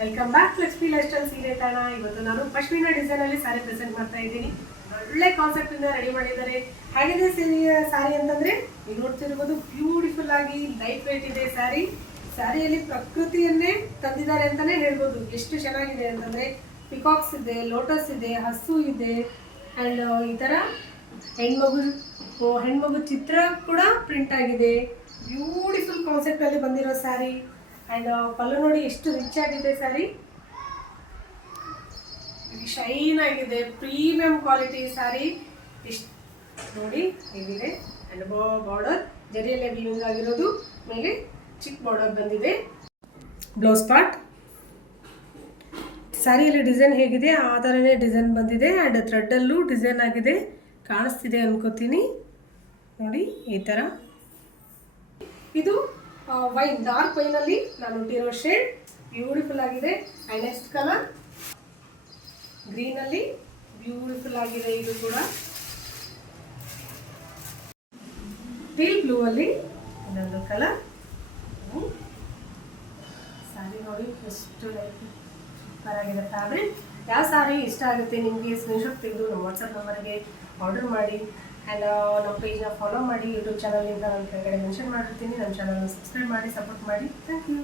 Welcome back to Lakshmi lifestyle ಸೀರೆ ತಾಣ. ಇವತ್ತು ನಾನು ಪಶ್ಮಿನಾ ಡಿಸೈನ್ ಅಲ್ಲಿ ಸಾರಿ ಪ್ರೆಸೆಂಟ್ ಮಾಡ್ತಾ ಇದ್ದೀನಿ. ಒಳ್ಳೆ ಕಾನ್ಸೆಪ್ಟ್ ಇಂದ ರೆಡಿ ಮಾಡಿದ್ದಾರೆ. ಹೇಗಿದೆ ಸಾರಿ ಅಂತಂದ್ರೆ ನೀವು ನೋಡ್ತಿರ್ಬೋದು, ಬ್ಯೂಟಿಫುಲ್ ಆಗಿ ಲೈಟ್ ವೇಟ್ ಇದೆ ಸ್ಯಾರಿ. ಸ್ಯಾರಿಯಲ್ಲಿ ಪ್ರಕೃತಿಯನ್ನೇ ತಂದಿದ್ದಾರೆ ಅಂತಾನೆ ಹೇಳ್ಬೋದು. ಎಷ್ಟು ಚೆನ್ನಾಗಿದೆ ಅಂತಂದ್ರೆ ಪಿಕಾಕ್ಸ್ ಇದೆ, ಲೋಟಸ್ ಇದೆ, ಹಸು ಇದೆ, ಅಂಡ್ ಈ ತರ ಹೆಣ್ಮಗು ಚಿತ್ರ ಕೂಡ ಪ್ರಿಂಟ್ ಆಗಿದೆ. ಬ್ಯೂಟಿಫುಲ್ ಕಾನ್ಸೆಪ್ಟ್ ಅಲ್ಲಿ ಬಂದಿರೋ ಸ್ಯಾರಿ. ಅಂಡ್ ಪಲ್ಲು ನೋಡಿ ಎಷ್ಟು ರಿಚ್ ಆಗಿದೆ ಸ್ಯಾರಿ, ಶೈನ್ ಆಗಿದೆ, ಪ್ರೀಮಿಯಂ ಕ್ವಾಲಿಟಿ ಸ್ಯಾರಿ. ಇಷ್ಟು ನೋಡಿ ಹೇಗಿದೆ. ಅಂಡ್ ಬಾರ್ಡರ್ ಜರಿಯಲ್ಲೇ ವೀವಿಂಗ್ ಆಗಿರೋದು, ಮೇಲೆ ಚಿಕ್ಕ ಬಾರ್ಡರ್ ಬಂದಿದೆ. ಬ್ಲೌಸ್ ಪಾರ್ಟ್ ಸ್ಯಾರಿಯಲ್ಲಿ ಡಿಸೈನ್ ಹೇಗಿದೆ ಆ ಥರನೇ ಡಿಸೈನ್ ಬಂದಿದೆ. ಆ್ಯಂಡ್ ಥ್ರೆಡ್ಡಲ್ಲೂ ಡಿಸೈನ್ ಆಗಿದೆ, ಕಾಣಿಸ್ತಿದೆ ಅನ್ಕೋತೀನಿ. ನೋಡಿ ಈ ಥರ. ಇದು ವೈನ್, ಡಾರ್ಕ್ ವೈನಲ್ಲಿ ನಾನು ಇಟ್ಟಿರೋ ಶೇಡ್ ಬ್ಯೂಟಿಫುಲ್ ಆಗಿದೆ. ಆ್ಯಂಡ್ ನೆಕ್ಸ್ಟ್ ಕಲರ್ ಗ್ರೀನಲ್ಲಿ ಬ್ಯೂಟಿಫುಲ್ ಆಗಿದೆ. ಇದು ಕೂಡ ಟೀಲ್ ಬ್ಲೂ ಅಲ್ಲಿ ಇನ್ನೊಂದು ಕಲರ್. ಸ್ಯಾರಿ ನೋಡಿ ಎಷ್ಟು ಸೂಪರ್ ಆಗಿದೆ ಫ್ಯಾಬ್ರಿಕ್. ಯಾವ ಸ್ಯಾರಿ ಇಷ್ಟ ಆಗುತ್ತೆ ನಿಮಗೆ ಸ್ಕ್ರೀನ್ಶಾಟ್ ತೆಗೆದು ನಮ್ಮ ವಾಟ್ಸಪ್ ನಂಬರ್ಗೆ ಆರ್ಡರ್ ಮಾಡಿ. ಆ್ಯಂಡ್ ನಮ್ಮ ಪೇಜ್ನ ಫಾಲೋ ಮಾಡಿ. ಯೂಟ್ಯೂಬ್ ಚಾನಲಿಂದ ನಾನು ಕೆಳಗಡೆ ಮೆನ್ಷನ್ ಮಾಡಿರ್ತೀನಿ. ನಮ್ಮ ಚಾನಲ್ನ ಸಬ್ಸ್ಕ್ರೈಬ್ ಮಾಡಿ, ಸಪೋರ್ಟ್ ಮಾಡಿ. Thank you.